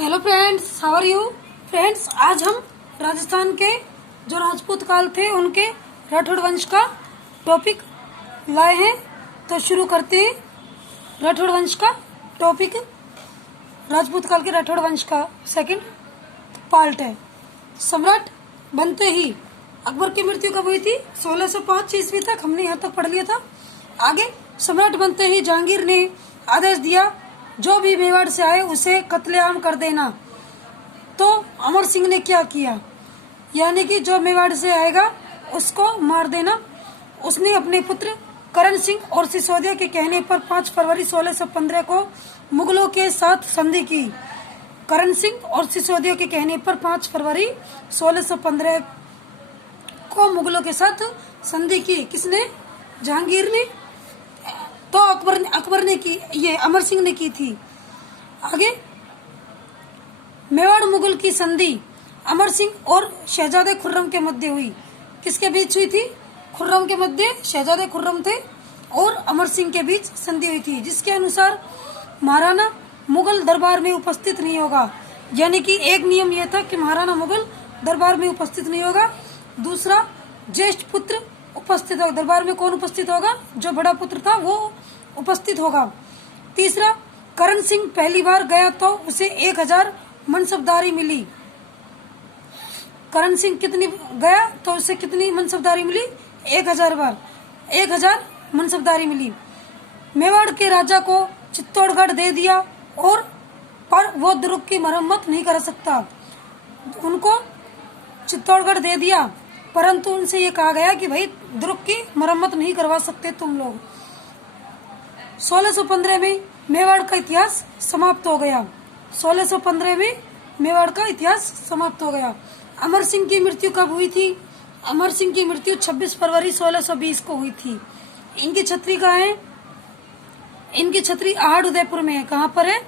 Hello friends, how are you friends. आज हम राजस्थान के जो राजपूत काल थे उनके राठौड़ वंश का टॉपिक लाए हैं। तो शुरू करते हैं। राठौड़ वंश का टॉपिक राजपूत काल के राठौड़ वंश का सेकंड पार्ट है। सम्राट बनते ही अकबर की मृत्यु कब हुई थी? 1605 ईस्वी तक हमने यहाँ तक पढ़ लिया था। आगे सम्राट बनते ही जहांगीर ने आदेश दिया जो भी मेवाड़ से आए उसे कत्लेआम कर देना। तो अमर सिंह ने क्या किया, यानी कि जो मेवाड़ से आएगा उसको मार देना। उसने अपने पुत्र करण सिंह और सिसोदिया के कहने पर 5 फरवरी 1615 को मुगलों के साथ संधि की। करण सिंह और सिसोदिया के कहने पर 5 फरवरी 1615 को मुगलों के साथ संधि की। किसने? जहांगीर ने। तो अकबर ने की, ये अमर सिंह ने की थी। आगे मेवाड़ मुगल की संधि अमर सिंह और शहजादे खुर्रम के मध्य हुई। किसके बीच हुई थी? खुर्रम के मध्य शहजादे खुर्रम थे और अमर सिंह के बीच संधि हुई थी, जिसके अनुसार महाराणा मुगल दरबार में उपस्थित नहीं होगा। यानी कि एक नियम यह था कि महाराणा मुगल दरबार में उपस्थित नहीं होगा। दूसरा, ज्येष्ठ पुत्र उपस्थित होगा। दरबार में कौन उपस्थित होगा? जो बड़ा पुत्र था वो उपस्थित होगा। तीसरा, करण सिंह पहली बार गया तो उसे 1000 मनसबदारी मिली। करण सिंह कितनी गया तो उसे कितनी मनसबदारी मिली? 1000 मनसबदारी मिली। मेवाड़ के राजा को चित्तौड़गढ़ दे दिया और पर वो दुर्ग की मरम्मत नहीं कर सकता। उनको चित्तौड़गढ़ दे दिया, परंतु उनसे ये कहा गया कि भाई दुर्ग की मरम्मत नहीं करवा सकते तुम लोग। 1615 में मेवाड़ का इतिहास समाप्त हो गया। 1615 में मेवाड़ का इतिहास समाप्त हो गया। अमर सिंह की मृत्यु कब हुई थी? अमर सिंह की मृत्यु 26 फरवरी 1620 को हुई थी। इनकी छतरी कहाँ है? इनकी छतरी आहड़ उदयपुर में है। कहाँ पर है?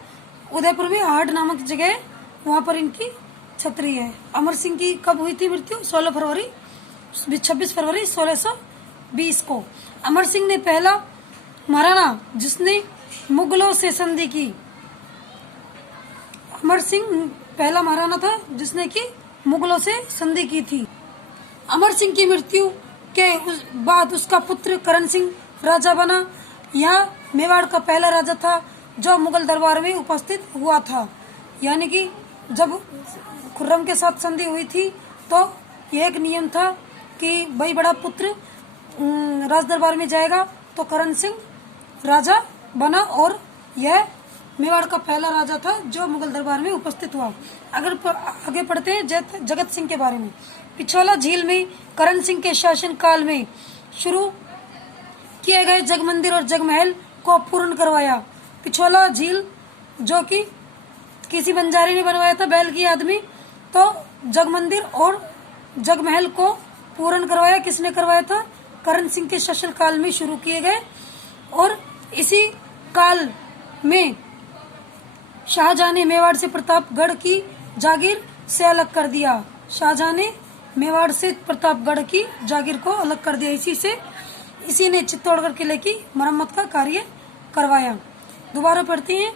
उदयपुर में आहड़ नामक जगह है, वहाँ पर इनकी छतरी है। अमर सिंह की कब हुई थी मृत्यु? 26 फरवरी 1620 को। अमर सिंह ने पहला महाराणा जिसने मुगलों से संधि की। अमर सिंह पहला महाराणा था जिसने की मुगलों से संधि की थी। अमर सिंह की मृत्यु के बाद उसका पुत्र करण सिंह राजा बना। यह मेवाड़ का पहला राजा था जो मुगल दरबार में उपस्थित हुआ था। यानी कि जब खुर्रम के साथ संधि हुई थी तो यह एक नियम था कि भाई बड़ा पुत्र राज दरबार में जाएगा, तो करण सिंह राजा बना और यह मेवाड़ का पहला राजा था जो मुगल दरबार में उपस्थित हुआ। अगर आगे पढ़ते हैं जगत सिंह के बारे में। पिछोला झील में करण सिंह के शासन काल में शुरू किए गए जगमंदिर और जगमहल को पूर्ण करवाया। पिछोला झील जो कि किसी बंजारे ने बनवाया था, बैल की आदमी, तो जगमंदिर और जगमहल को पूर्ण करवाया। किसने करवाया था? करण सिंह के शासन काल में शुरू किए गए। और इसी काल में शाहजहां ने मेवाड़ से प्रतापगढ़ की जागीर से अलग कर दिया। शाहजहां ने मेवाड़ से प्रतापगढ़ की जागीर को अलग कर दिया। इसी ने चित्तौड़गढ़ किले की मरम्मत का कार्य करवाया। दोबारा पढ़ते हैं।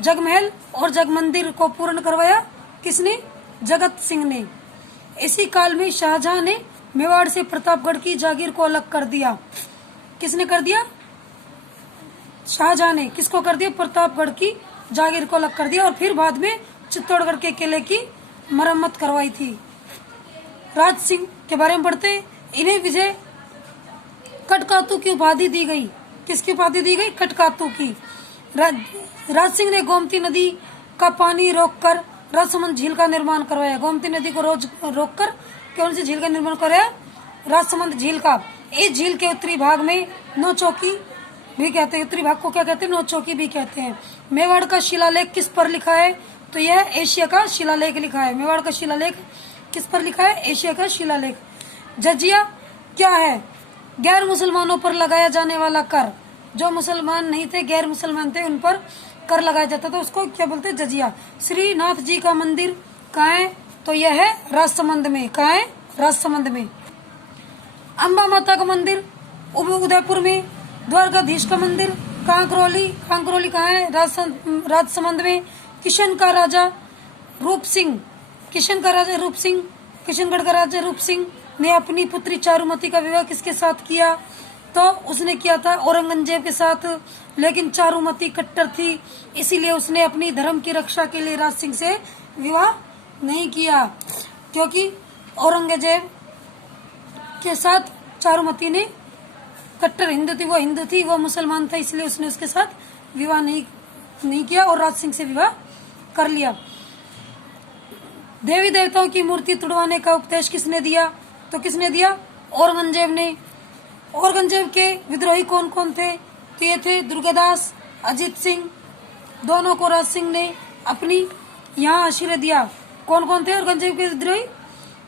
जगमहल और जगमंदिर को पूर्ण करवाया। किसने? जगत सिंह ने। इसी काल में शाहजहां ने मेवाड़ से प्रतापगढ़ की जागीर को अलग कर दिया। किसने कर दिया? शाहजहां ने। किसको कर दिया? प्रतापगढ़ की जागीर को अलग कर दिया और फिर बाद में चित्तौड़गढ़ के किले की मरम्मत करवाई थी। राज सिंह के बारे में पढ़ते। इन्हें विजय कटकातू की उपाधि दी गई। किसकी उपाधि दी गई? कटकातू की। राज सिंह ने गोमती नदी का पानी रोककर राजसमंद झील का निर्माण करवाया। गोमती नदी को रोककर कौन सी झील का निर्माण कराया? राजसमंद झील का। इस झील के उत्तरी भाग में नौचौकी भी कहते हैं। उत्तरी भाग को क्या कहते हैं? नौचौकी भी कहते हैं। मेवाड़ का शिलालेख किस पर लिखा है? तो यह एशिया का शिलालेख लिखा है। मेवाड़ का शिलालेख किस पर लिखा है? एशिया का शिलालेख। जजिया क्या है? गैर मुसलमानों पर लगाया जाने वाला कर। जो मुसलमान नहीं थे, गैर मुसलमान थे, उन पर कर लगाया जाता था, उसको क्या बोलते हैं? जजिया। श्रीनाथ जी का मंदिर कहाँ है? तो यह है राजसमंद में। कहाँ है? राजसमंद में। अम्बा माता का मंदिर उदयपुर में। द्वारकाधीश का मंदिर कांकरोली। कांकरोली कहाँ है? राजसमंद में। किशन का राजा रूप सिंह, किशन का राजा रूप सिंह, किशनगढ़ का राजा रूप सिंह ने अपनी पुत्री चारुमती का विवाह किसके साथ किया? तो उसने किया था औरंगजेब के साथ। लेकिन चारुमती कट्टर थी, इसीलिए उसने अपनी धर्म की रक्षा के लिए राज सिंह से विवाह नहीं किया, क्योंकि औरंगजेब के साथ चारुमती ने कट्टर हिंदू थी, वो हिंदू थी, वो मुसलमान था, इसलिए उसने उसके साथ विवाह नहीं किया और राज सिंह से विवाह कर लिया। देवी देवताओं की मूर्ति तुड़वाने का उपदेश किसने दिया? तो किसने दिया? औरंगजेब ने। औरंगजेब के विद्रोही कौन कौन थे? तो ये थे दुर्गादास, अजीत सिंह। दोनों को राज सिंह ने अपनी यहाँ आश्रय दिया। कौन कौन थे औरंगजेब के विद्रोही?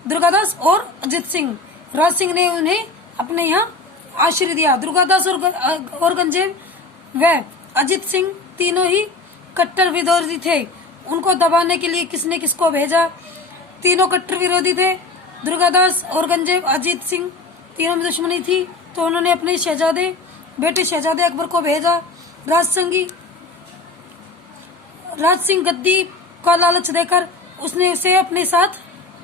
दुर्गादास और अजीत सिंह। राज सिंह ने उन्हें अपने यहाँ आश्रय दिया। दुर्गादास और औरंगजेब व अजीत सिंह तीनों ही कट्टर विरोधी थे। उनको दबाने के लिए किसने किसको भेजा? तीनों कट्टर विरोधी थे। दुर्गादास, औरंगजेब, अजीत सिंह, तीनों में दुश्मनी थी, तो उन्होंने अपने बेटे शहजादे अकबर को भेजा। राज सिंह गद्दी का लालच देकर उसने उसे अपने साथ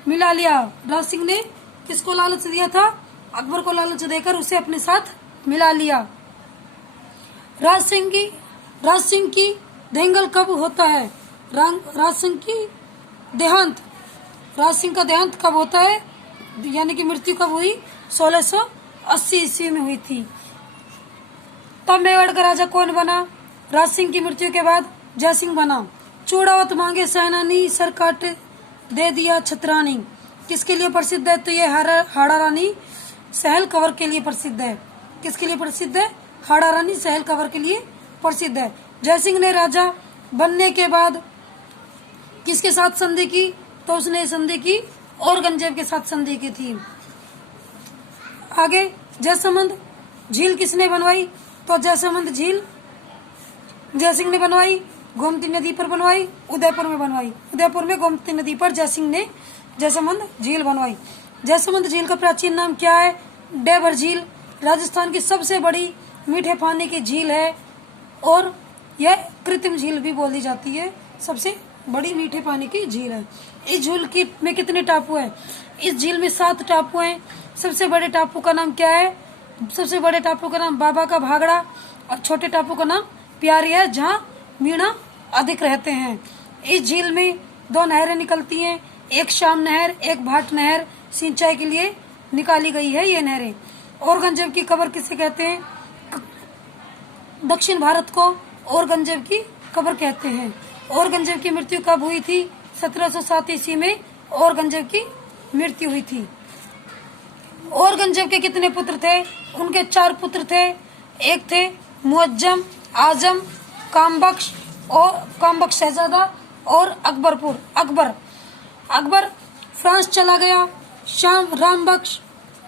मिला लिया। राज सिंह ने किसको लालच दिया था? अकबर को लालच देकर उसे अपने साथ मिला लिया। राज सिंह की देंगल कब होता है? राज सिंह का देहांत कब होता है? यानी कि मृत्यु कब हुई? 1680 ईस्वी में हुई थी। तब मेवाड़ का राजा कौन बना? राज सिंह की मृत्यु के बाद जयसिंह बना। चूड़ावत मांगे सेनानी, सर काट दे दिया छतरानी। किसके लिए प्रसिद्ध है? तो ये हाड़ा रानी सहल कंवर के लिए प्रसिद्ध है। किसके लिए प्रसिद्ध है? हाड़ा रानी सहल कंवर के लिए प्रसिद्ध है। जयसिंह ने राजा बनने के बाद किसके साथ संधि की? तो उसने संधि की औरंगजेब के साथ संधि की थी। आगे जयसमंद झील किसने बनवाई? तो जयसमंद झील जयसिंह ने बनवाई। गोमती नदी पर बनवाई, उदयपुर में बनवाई। उदयपुर में गोमती नदी पर जयसिंह ने जयसमंद झील बनवाई। जयसमंद झील का प्राचीन नाम क्या है? डेबर झील। राजस्थान की सबसे बड़ी मीठे पानी की झील है और यह कृत्रिम झील भी बोली जाती है। सबसे बड़ी मीठे पानी की झील है। इस झील में कितने टापू हैं? इस झील में 7 टापू हैं। सबसे बड़े टापू का नाम क्या है? सबसे बड़े टापू का नाम बाबा का भागड़ा और छोटे टापू का नाम प्यारी है, जहाँ मीणा अधिक रहते हैं। इस झील में 2 नहरें निकलती हैं, एक शाम नहर, एक भाट नहर। सिंचाई के लिए निकाली गई है ये नहरें। औरंगजेब की कब्र किसे कहते हैं? दक्षिण भारत को औरंगजेब की कब्र कहते हैं। औरंगजेब की मृत्यु कब हुई थी? 1707 ईस्वी में औरंगजेब की मृत्यु हुई थी। औरंगजेब के कितने पुत्र थे? उनके 4 पुत्र थे। एक थे मुअज्जम, आजम, कामबख्श शहजादा और अकबर फ्रांस चला गया। राम बख्श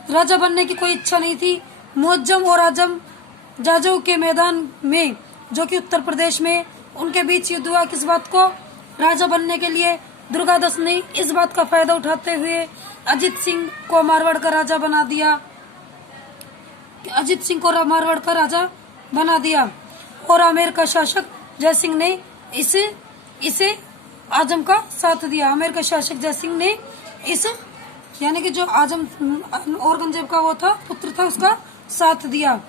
राजा बनने की कोई इच्छा नहीं थी। मुअज्जम और आजम जाजऊ के मैदान में, जो कि उत्तर प्रदेश में, उनके बीच युद्ध हुआ। किस बात को? राजा बनने के लिए। दुर्गादास ने इस बात का फायदा उठाते हुए अजीत सिंह को मारवाड़ का राजा बना दिया और आमेर का शासक जयसिंह ने इसे आजम का साथ दिया। आमेर का शासक जयसिंह ने यानी कि जो आजम औरंगजेब का वो था, पुत्र था, उसका साथ दिया।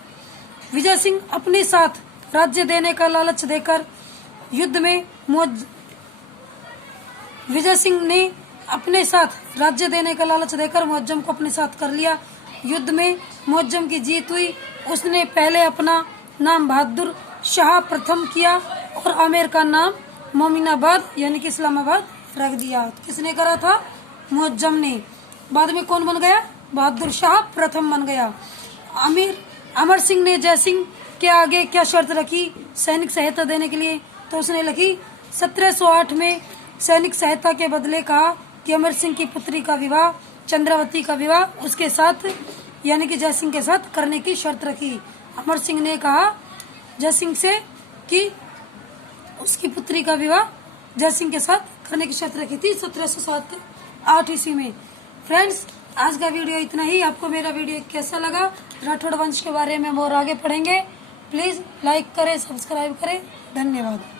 विजय सिंह अपने साथ राज्य देने का लालच देकर युद्ध में मुअज्जम को अपने साथ कर लिया। युद्ध में मुअज्जम की जीत हुई। उसने पहले अपना नाम बहादुर शाह प्रथम किया और आमेर का नाम मोमिनाबाद यानी कि इस्लामाबाद रख दिया। किसने करा था? मुअज्जम ने। बाद में कौन बन गया? बहादुर शाह प्रथम बन गया। अमर सिंह ने जयसिंह के आगे क्या शर्त रखी सैनिक सहायता देने के लिए? तो उसने लिखी 1708 में सैनिक सहायता के बदले कहा कि अमर सिंह की पुत्री का विवाह, चंद्रावती का विवाह उसके साथ यानी कि जयसिंह के साथ करने की शर्त रखी। अमर सिंह ने कहा जयसिंह से कि उसकी पुत्री का विवाह जयसिंह के साथ करने की शर्त रखी थी 1708 ईस्वी में। फ्रेंड्स, आज का वीडियो इतना ही। आपको मेरा वीडियो कैसा लगा? राठौड़ वंश के बारे में और आगे पढ़ेंगे। प्लीज लाइक करें, सब्सक्राइब करें। धन्यवाद।